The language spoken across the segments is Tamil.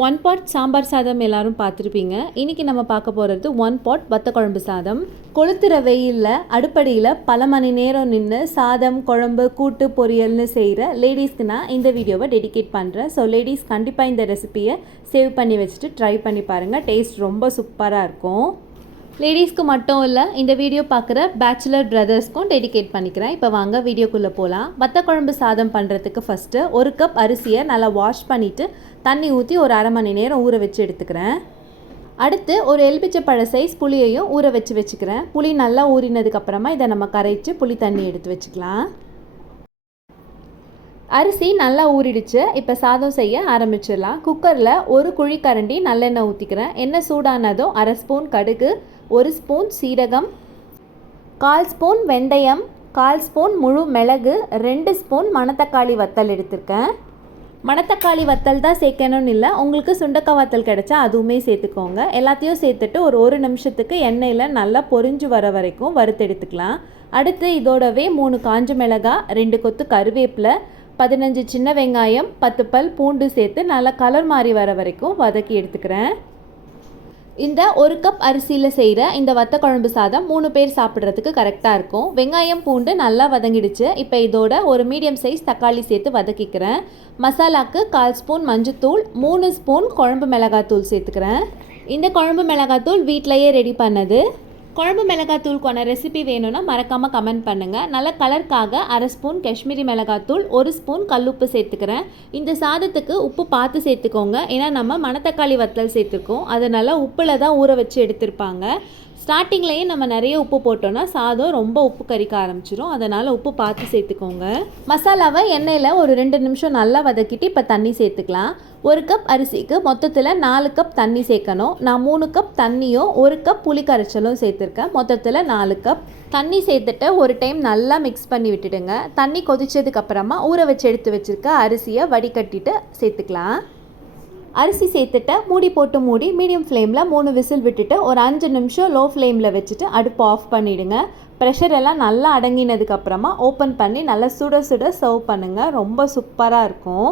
ஒன் பாட் சாம்பார் சாதம் எல்லாரும் பார்த்துருப்பீங்க. இன்றைக்கி நம்ம பார்க்க போகிறது ஒன் பாட் வத்த குழம்பு சாதம். கொளுத்துற வெயிலில் அடுப்படியில் பல மணி நேரம் நின்று சாதம் குழம்பு கூட்டு பொரியல்னு செய்கிற லேடிஸ்க்கு நான் இந்த வீடியோவை டெடிகேட் பண்ணுறேன் ஸோ லேடிஸ் கண்டிப்பாக இந்த ரெசிபியை சேவ் பண்ணி வச்சுட்டு ட்ரை பண்ணி பாருங்கள் டேஸ்ட் ரொம்ப சூப்பராக இருக்கும். லேடிஸ்க்கு மட்டும் இல்லை இந்த வீடியோ பார்க்குற பேச்சுலர் பிரதர்ஸ்க்கும் டெடிகேட் பண்ணிக்கிறேன். இப்போ வாங்க வீடியோக்குள்ளே போகலாம் வத்த குழம்பு சாதம் பண்ணுறதுக்கு ஃபஸ்ட்டு ஒரு கப் அரிசியை நல்லா வாஷ் பண்ணிவிட்டு தண்ணி ஊற்றி ஒரு அரை மணி நேரம் ஊற வச்சு எடுத்துக்கிறேன். அடுத்து ஒரு எலுமிச்சை பழ சைஸ் புளியையும் ஊற வச்சு வச்சுக்கிறேன். புளி நல்லா ஊறினதுக்கப்புறமா இதை நம்ம கரைச்சி புளி தண்ணி எடுத்து வச்சுக்கலாம். அரிசி நல்லா ஊறிடுச்சு. இப்போ சாதம் செய்ய ஆரம்பிச்சிடலாம். குக்கரில் ஒரு குழி கரண்டி நல்லெண்ணெய் ஊற்றிக்கிறேன் எண்ணெய் சூடானதும் அரை ஸ்பூன் கடுகு ஒரு ஸ்பூன் சீரகம் கால் ஸ்பூன் வெந்தயம் கால் ஸ்பூன் முழு மிளகு ரெண்டு ஸ்பூன் மணத்தக்காளி வத்தல் எடுத்திருக்கேன். மணத்தக்காளி வத்தல் தான் சேர்க்கணும்னு இல்லை உங்களுக்கு சுண்டக்காய் வத்தல் கிடச்சா அதுவுமே சேர்த்துக்கோங்க. எல்லாத்தையும் சேர்த்துட்டு ஒரு ஒரு நிமிஷத்துக்கு எண்ணெயில் நல்லா பொரிஞ்சு வர வரைக்கும் வறுத்து எடுத்துக்கலாம். அடுத்து இதோடவே மூணு காஞ்ச மிளகாய் ரெண்டு கொத்து கருவேப்பிலை பதினஞ்சு சின்ன வெங்காயம் பத்து பல் பூண்டு சேர்த்து நல்லா கலர் மாறி வர வரைக்கும் வதக்கி எடுத்துக்கிறேன். இந்த ஒரு கப் அரிசியில் செய்கிற இந்த வத்த குழம்பு சாதம் மூணு பேர் சாப்பிட்றதுக்கு கரெக்டாக இருக்கும். வெங்காயம் பூண்டு நல்லா வதங்கிடுச்சு. இப்போ இதோட ஒரு மீடியம் சைஸ் தக்காளி சேர்த்து வதக்கிக்கிறேன். மசாலாக்கு கால் ஸ்பூன் மஞ்சத்தூள் மூணு ஸ்பூன் குழம்பு மிளகாத்தூள் சேர்த்துக்கிறேன். இந்த குழம்பு மிளகாத்தூள் வீட்டிலையே ரெடி பண்ணது. குழம்பு மிளகாத்தூளுக்கான ரெசிபி வேணும்னா மறக்காமல் கமெண்ட் பண்ணுங்கள் நல்ல கலருக்காக அரை ஸ்பூன் காஷ்மீரி மிளகாத்தூள் ஒரு ஸ்பூன் கல்லுப்பு சேர்த்துக்கிறேன். இந்த சாதத்துக்கு உப்பு பார்த்து சேர்த்துக்கோங்க. ஏன்னா நம்ம மணத்தக்காளி வத்தல் சேர்த்துருக்கோம். அதனால் உப்பில் தான் ஊற வச்சு எடுத்திருப்பாங்க. ஸ்டார்டிங்லேயே நம்ம நிறைய உப்பு போட்டோன்னா சாதம் ரொம்ப உப்பு கறிக்க ஆரம்பிச்சிடும் அதனால் உப்பு பார்த்து சேர்த்துக்கோங்க. மசாலாவை எண்ணெயில் ஒரு ரெண்டு நிமிஷம் நல்லா வதக்கிட்டு இப்போ தண்ணி சேர்த்துக்கலாம். ஒரு கப் அரிசிக்கு மொத்தத்தில் நாலு கப் தண்ணி சேர்க்கணும். நான் மூணு கப் தண்ணியும் ஒரு கப் புளி கரைச்சலும் சேர்த்துருக்கேன். மொத்தத்தில் நாலு கப். தண்ணி சேர்த்துட்டு ஒரு டைம் நல்லா மிக்ஸ் பண்ணி விட்டுடுங்க. தண்ணி கொதிச்சதுக்கப்புறமா ஊற வச்சு எடுத்து வச்சுருக்க அரிசியை வடிகட்டிட்டு சேர்த்துக்கலாம். அரிசி சேர்த்துட்டு மூடி போட்டு மூடி மீடியம் ஃப்ளேமில் மூணு விசில் விட்டுட்டு ஒரு அஞ்சு நிமிஷம் லோ ஃப்ளேமில் வச்சுட்டு அடுப்பு ஆஃப் பண்ணிவிடுங்க ப்ரெஷர் எல்லாம் நல்லா அடங்கினதுக்கப்புறமா ஓப்பன் பண்ணி நல்லா சுட சுட சர்வ் பண்ணுங்கள் ரொம்ப சூப்பராக இருக்கும்.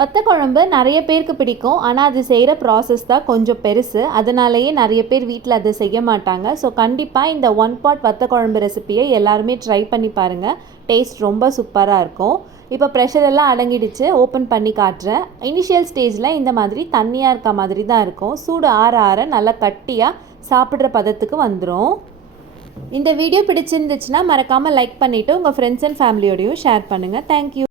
வத்த குழம்பு நிறைய பேருக்கு பிடிக்கும். ஆனால் அது செய்கிற ப்ராசஸ் தான் கொஞ்சம் பெருசு. அதனாலேயே நிறைய பேர் வீட்டில் அதை செய்ய மாட்டாங்க. ஸோ கண்டிப்பாக இந்த ஒன் பாட் வத்த குழம்பு ரெசிப்பியை எல்லாருமே ட்ரை பண்ணி பாருங்கள் டேஸ்ட் ரொம்ப சூப்பராக இருக்கும். இப்போ ப்ரெஷர் எல்லாம் அடங்கிடுச்சு ஓப்பன் பண்ணி காட்டுறேன். இனிஷியல் ஸ்டேஜில் இந்த மாதிரி தண்ணியாக இருக்க மாதிரி தான் இருக்கும். சூடு ஆற ஆற நல்லா கட்டியாக சாப்பிட்ற பதத்துக்கு வந்துடும் இந்த வீடியோ பிடிச்சிருந்துச்சுன்னா மறக்காமல் லைக் பண்ணிவிட்டு உங்கள் ஃப்ரெண்ட்ஸ் அண்ட் ஃபேமிலியோடையும் ஷேர் பண்ணுங்கள் தேங்க்யூ